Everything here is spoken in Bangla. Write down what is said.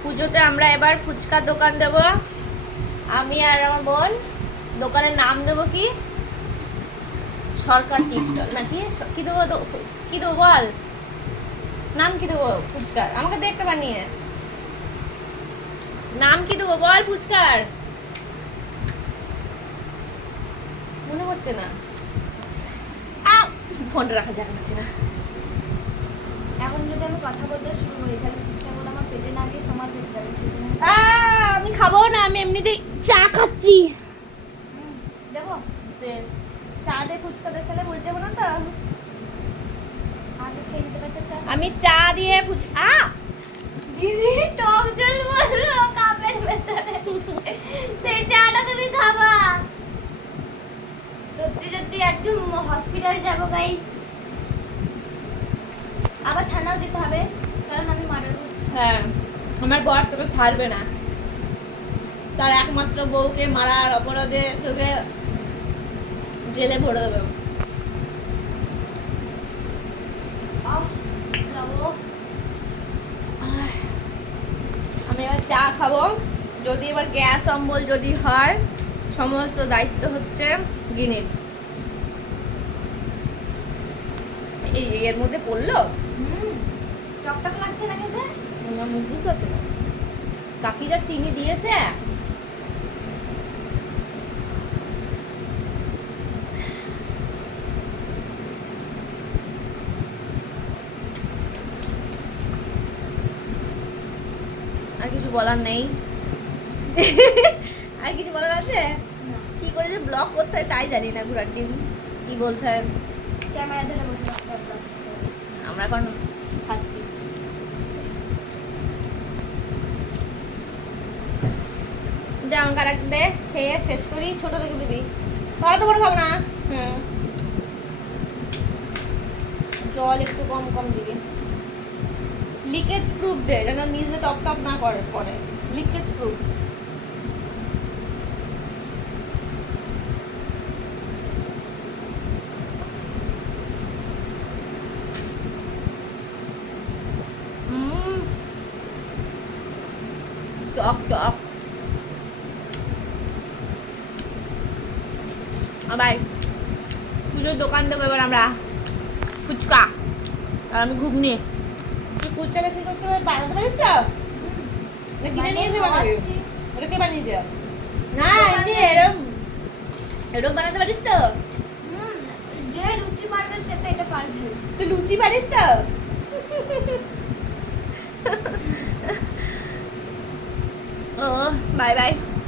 পুজোতে আমরা এবার ফুচকার দোকান দেব, আমি আর আমার বোন। দোকানের নাম দেবো কি, সরকার টি স্টল নাকি কি দেবো, কি দেবো বল, নাম কি দেবো ফুচকার? আমাকে দে একটা বানিয়ে, নাম কি দেবো বল ফুচকার? মনে হচ্ছে না, ফোনটা রাখা যাচ্ছে না। এখন যদি আমি কথা বলতে শুরু করি তাহলে ফুচকাগুলো আমার পেটে না গিয়ে তোমার পেটে যাবে, সেই জন্য আমি খাবো না, আমি এমনিতেই চা খাচ্ছি। দেবো। চা দিয়ে ফুচকা দিয়ে খেলে বলতে যাবো না তো। আগে খেয়ে নিতে পারছো চা? আমি চা দিয়ে দিদি টক জল বললো কাপের ভেতরে, সেই চাটা তুমি খাবা? সত্যি সত্যি আজকে হসপিটাল যাবো গাইস, আবার থানাও যেতে হবে কারণ আমি মার্ডার করছি। হ্যাঁ, আমার বর তোকে ছাড়বে না, তার একমাত্র বউকে মারার অপরাধে তোকে জেলে ভরে দেবে। আমি এবার চা খাবো, যদি এবার গ্যাস অম্বল যদি হয় সমস্ত দায়িত্ব হচ্ছে গিনির। এই এর মধ্যে পড়লো, টকটক লাগছে না খেতে? আমার মুখ বুঝতে পারছে না, কাকিরা চিনি দিয়েছে। আর কিছু বলার নেই। আর কিছু বলার আছে? কি করে যে ব্লগ করতে হয় তাই জানি না, ঘোরার দিন কি বলতে হয়। ক্যামেরা ধরে বসে থাকতে হবে। আমরা এখন খাচ্ছি। দে আমাকে আর দে, খেয়ে শেষ করি। ছোট থেকে দিবি, বড় তো বড় খাবো না। হুম, জল একটু কম কম দিবি, লিকেজ প্রুফ দে যেন নিজে টপ টপ না করে পরে, লিকেজ প্রুফ। টক টক। আবার পুজোর দোকান দেবো এবার আমরা, ফুচকা আর আমি ঘুগনি। তুই ফুচকাটা কি করতে বানাতে পারিস তো? না কিনে নিয়ে এসে বানাবি? ওটা কে বানিয়েছে? না এমনি এরম এরম বানাতে পারিস তো? যে লুচি পারবে সে তো এটা পারবে। তুই লুচি পারিস তো? ও বাই বাই।